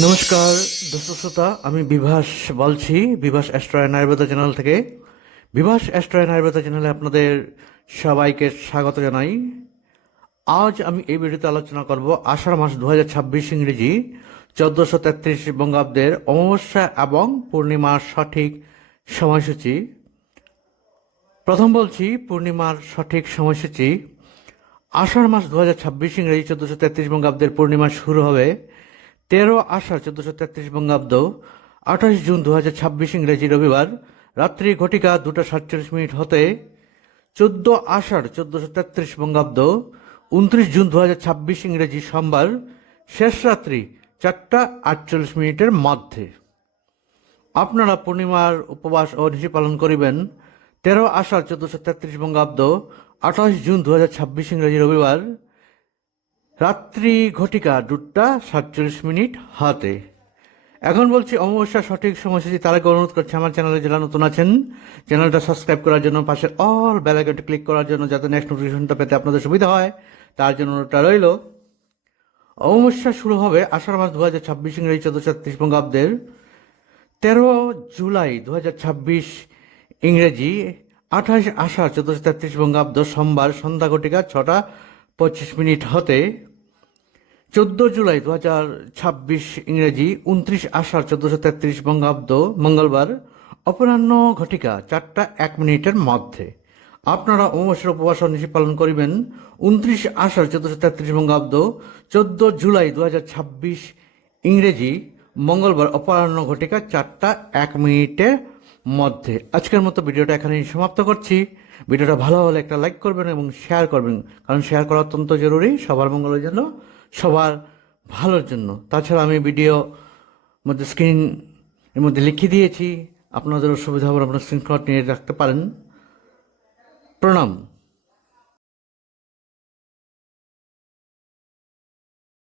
নমস্কার দর্শক শ্রোতা, আমি বিভাস বলছি, Bibhas astro and Ayurveda channel থেকে। বিভাস অ্যাস্ট্রো অ্যান্ড আয়ুর্বেদা চ্যানেলে আপনাদের সবাইকে স্বাগত জানাই। আজ আমি এই ভিডিওতে আলোচনা করব আষাঢ় মাস 2026 ইংরেজি 1433 বঙ্গাব্দের অমাবস্যা এবং পূর্ণিমার সঠিক সময়সূচি। প্রথম বলছি পূর্ণিমার সঠিক সময়সূচি। আষাঢ় মাস 2026 ইংরেজি 1433 বঙ্গাব্দের পূর্ণিমা শুরু হবে 13 আষাঢ় 1433 বঙ্গাব্দ 28 জুন 2026 ইংরেজি রবিবার রাত্রি ঘটিকা 2:47 হতে 14 আষাঢ় 1433 বঙ্গাব্দ 29 জুন 2026 ইংরেজি সোমবার শেষ রাত্রি 4:48 মধ্যে। আপনারা পূর্ণিমার উপবাস ও নিশি পালন করিবেন 13 আষাঢ় 1433 বঙ্গাব্দ 28 জুন 2026 ইংরেজি রবিবার রাত্রি ঘটিকা 2:47 হাতে। এখন বলছি অমাবস্যা সঠিক সময়সূচি। তার আগে অনুরোধ করছি, আমার চ্যানেলে যারা নতুন আছেন চ্যানেলটা সাবস্ক্রাইব করার জন্য, পাশের অল বেল আইকনটি ক্লিক করার জন্য, যাতে নেক্সট নোটিফিকেশনটা পেতে আপনাদের সুবিধা হয়, তার জন্য অনুরোধটা রইল। অমাবস্যা শুরু হবে আষাঢ় মাস 2026 ইংরেজি 1433 বঙ্গাব্দের 13 জুলাই 2026 ইংরেজি 28 আষাঢ় 1433 বঙ্গাব্দ সোমবার সন্ধ্যা ঘটিকা 6:25 হতে 14 জুলাই 2026 ইংরেজি 29 আষাঢ় 1433 বঙ্গাব্দ মঙ্গলবার অপরাহ্ন ঘটিকা 4:01 মধ্যে। আপনারা অমাবস্যার উপবাস ও নিশি পালন করিবেন 29 আষাঢ় 1433 বঙ্গাব্দ 14 জুলাই 2026 ইংরেজি মঙ্গলবার অপরাহ্ন ঘটিকা 4:01 মধ্যে। আজকের মতো ভিডিওটা এখানেই সমাপ্ত করছি। ভিডিওটা ভালো হলে একটা লাইক করবেন এবং শেয়ার করবেন, কারণ শেয়ার করা অত্যন্ত জরুরি সবার মঙ্গলের জন্য, সবার ভালোর জন্য। তাছাড়া আমি ভিডিও মধ্যে স্ক্রিন এর মধ্যে লিখে দিয়েছি, আপনাদের সুবিধা হবে আপনার স্ক্রিনশট নিয়ে রাখতে পারেন। প্রণাম।